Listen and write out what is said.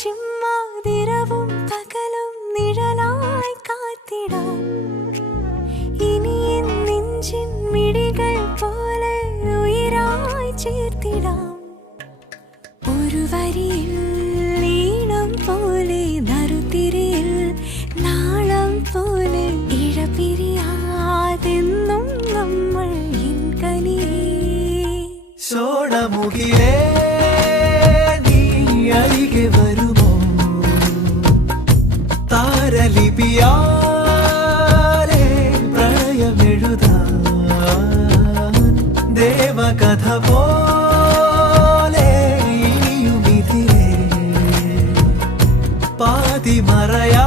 ചിമ്മാതിരവും പകലും നിഴലായി കാത്തിടാം. ഇനി എൻ നെഞ്ചിൻ മിഴികൾ പോലെ ഉയരായി ചേർത്തിടാം. ഒരു വരിയിൽ ഈണം പോലെ നറുതിരിയിൽ നാളം പോലെ ഇഴപിരിയാതെന്നും നമ്മൾ എൻ കനിയേ. സോണമുകിലേ നീ അരികെ വരുമോ? താരലിപിയാലേ പ്രണയമെഴുതാൻ ദേവകഥ പോലെ ഇനിയുമിതിരെ പാതിമറയാ